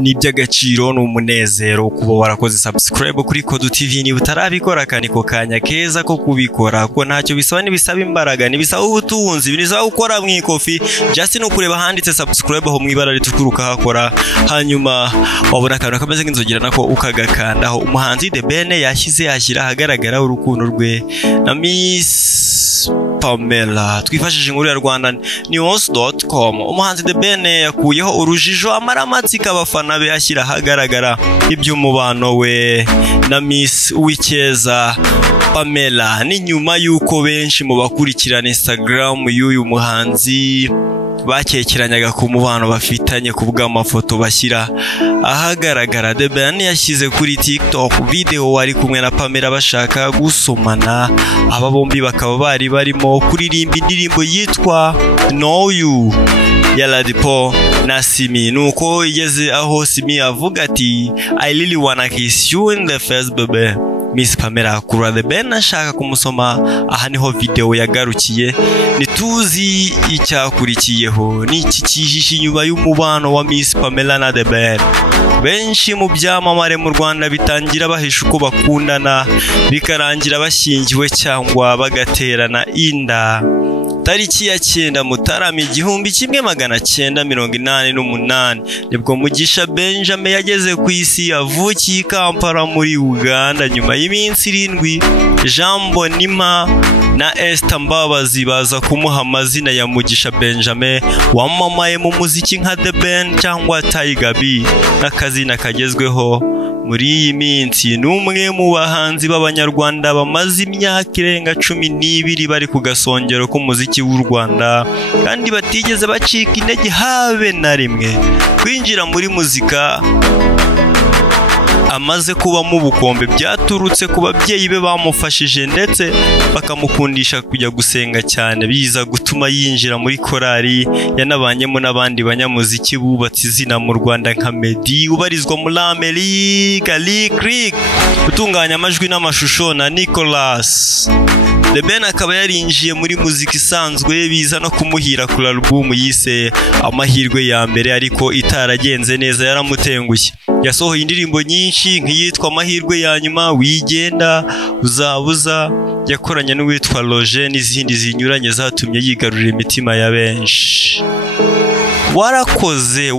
ni iby'agaciro n'umunezero kuba warakoze subscribe kuri Kodu TV. Niba utarabikora kaniko kanya keza ko kubikora, ko ntacyo bisaba, nibisaba imbaraga, nibisaba ubutunzi, binizaba gukora mu ikofi just no kureba handitse subscribe ho mwibara ritukuruka hakora, hanyuma wabona akantu kameze nk'inzogera nako ukagakandaho. Umuhanzi The Ben yashyize ashyira ahagaragara urukundo rwe na Miss Pamela. Twifashije inkuru ya Rwanda news.com. Umuhanzi The Ben yakuyeho urujijo amaramatsika abafana be ashyira ahagaragara iby'umubano we na Miss Uwikeza Pamela. Ni nyuma yuko benshi mu bakurikirana Instagram y'uyu muhanzi bakekeranyaga ku mubano bafitanye ku bw'amafoto bashyira ahagaragara. The Ben yashyize kuri TikTok video wari kumwe na Pamela bashaka gusomana. Aba bombi bakaba bari barimo kuririmba indirimbo yitwa Know You ya Ladipo na Simi. Nuko igeze aho Simi avuga ati I really wanna kiss you in the face baby. Miss Pamela kuri The Ben ashaka kumusoma. Aha niho video yagarukiye. Nituzi icyakurikiyeho n'iki kihishe inyuma y'umubano wa Miss Pamela na The Ben. Benshi mu byamamare mu Rwanda bitangira bahisha uko bakundana bikarangira bashyingiwe cyangwa bagaterana inda. Tariki ya 9 Mutarama 1988 nibwo Mugisha Benjamin yageze ku isi. Avukiye Kampala muri Uganda. Nyuma y'iminsi 7 Jean Bonima na Esther Mbabazi baza kumuha amazina ya Mugisha Benjamin wamamaye mu muziki nka The Ben cyangwa Tiger B. N'akazina kagezweho muri iyi minsi n'umwe mu bahanzi b'Abanyarwanda bamaze imyaka irenga 12 bari ku gasongero k'umuziki w'u Rwanda kandi batigeze bacika intege habe na rimwe. Kwinjira muri muzika amaze kuba mu bukombe byaturutse ku babyeyi be bamufashije ndetse bakamukundisha kujya gusenga cyane, biza gutuma yinjira muri korali yanabanyemo n'abandi banyamuziki bubatse izina mu Rwanda nka Meddy ubarizwa muri Amerika, Lick utunganya amajwi n'amashusho na Nicholas. The Ben akaba yarinjiye muri muzika isanzwe biza no kumuhira kuri album yise Amahirwe ya Mbere, ariko itaragenze neza yaramutengushye. Yasohoye indirimbo nyinshi nk'iyitwa Amahirwe ya Nyuma, Wigenda, Uzabuza, yakoranye n'uwitwa Roger n'izindi zinyuranye zatumye yigarurira imitima ya benshi. Warakoze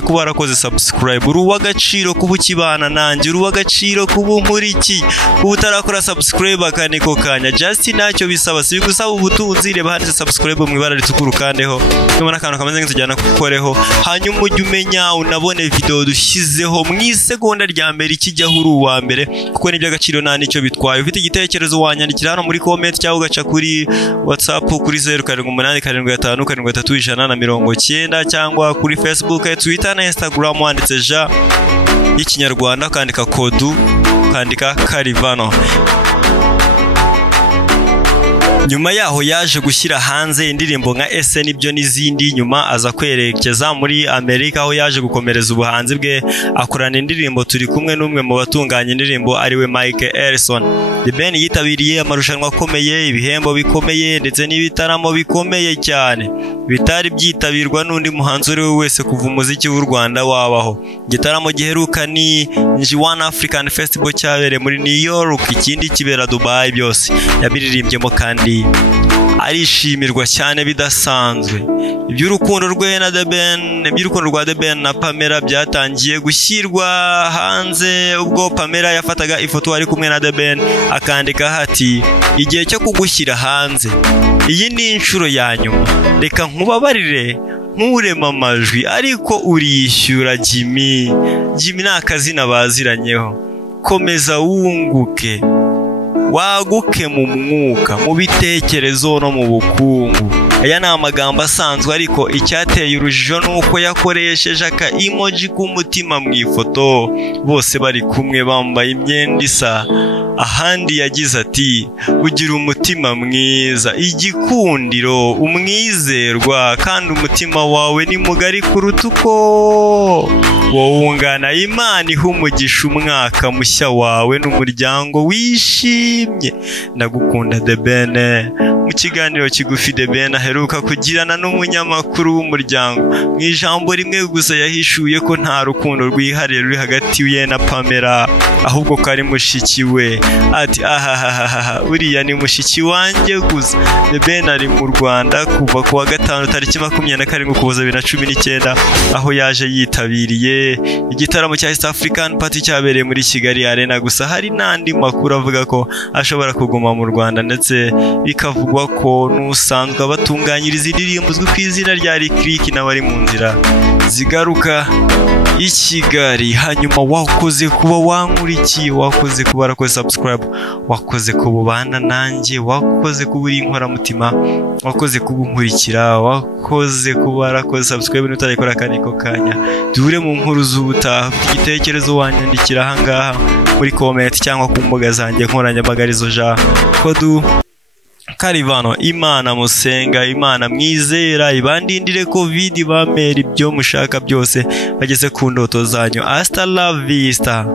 kuba warakoze subscribe. Uruwa gaciro kuba ukibana nanjye, uruwa gaciro kuba nkuriki, kuba utarakora subscribe akaniko kanya just ntacyo bisaba, si gusaba ubutunzi. Reba handitse subscribe mu ibara ritukuru kandeho, nubona akantu kameze nk'inzogera kukoreho, hanyuma ujye umenya unabone video dushyizeho mu isegonda rya mbere ikijyaho uri uwa mbere, kuko ni by'agaciro nta nicyo bitwaye. Ufite igitekerezo wanyandikira hano muri comment cyangwa ugaca kuri WhatsApp kuri 0787733190 cyangwa kuri Facebook, Twitter na Instagram wanditse ja y'ikinyarwanda kandika Kodu kandika Karivano. Nyuma yaho yaje gushyira hanze indirimbo nka Ese Nibyo n'izindi. Nyuma aza kwerekeza muri Amerika aho yaje gukomereza ubuhanzi bwe akorana indirimbo Turi Kumwe n'umwe mu batunganya indirimbo ariwe Mike Ellison. The Ben yitabiriye amarushanwa akomeye, ibihembo bikomeye ndetse n'ibitaramo bikomeye cyane bitari byitabirwa n'undi muhanzi uri wese kuva umuziki w'u Rwanda wabaho. Igitaramo giheruka ni One African Festival cyabereye muri New York, ikindi kibera Dubai. Byose yabiririmbyemo kandi arishimirwa cyane bidasanzwe. Iby'urukundo rwe na The Ben, iby'urukundo rwa The Ben na Pamela byatangiye gushyirwa hanze ubwo Pamela yafataga ifoto ari kumwe na The Ben akandika hati igihe cyo kugushyira hanze, iyi ni inshuro ya nyuma, reka nkubabarire nkurema amajwi ariko uriyishyura Jimmy ni akazina baziranyeho. Komeza wunguke, waguke mu mwuka, mu bitekerezo no mu bukungu. Aya ni amagambo asanzwe, ariko icyateye urujijo nuko yakoresheje aka emoji k'umutima mu ifoto bose bari kumwe bambaye imyenda isa. Ahandi yagize ati ugira umutima mwiza, igikundiro, umwizerwa, kandi umutima wawe ni mugari kuruta uko wowe ungana. Imana iha umugisha umwaka mushya wawe n'umuryango wishimye. Ndagukunda The Ben. Mu kiganiro kigufi The Ben aheruka kugirana n'umunyamakuru w'umuryango, mu ijambo rimwe gusa yahishuye ko nta rukundo rwihariye ruri hagati ye na Pamela, ahubwo ko ari mushiki we. Ati ahahaha uriya ni mushiki wanjye gusa. The Ben ari mu Rwanda kuva ku wa gatanu tariki 27 Ukuboza 2019, aho yaje yitabiriye igitaramo cya East African Party cyabereye muri Kigali Arena. Gusa hari n'andi makuru avuga ko ashobora kuguma mu Rwanda, ndetse bikavugwa ko n'usanzwe abatunganyiriza indirimbo uzwi ku izina rya Lick n'abari mu nzira zigaruka i Kigali. Hanyuma wakoze kuba wankurikiye, wakoze kuba warakoze subscribe, wakoze kuba ubana nanjye, wakoze kuba uri inkoramutima, wakoze kuba unkurikira, wakoze kuba warakoze subscribe n'utarayikora kandi ko kanya. Duhure mu nkuru z'ubutaha. Igitekerezo wanyandikira ahangaha muri comment cyangwa ku mbuga zanjye nkoranyambaga arizo Kodu Karivano. Imana musenga, Imana mwizera ibandindire Covid, bamera ibyo mushaka byose, bageze ku ndoto zanyu. Hasta la vista.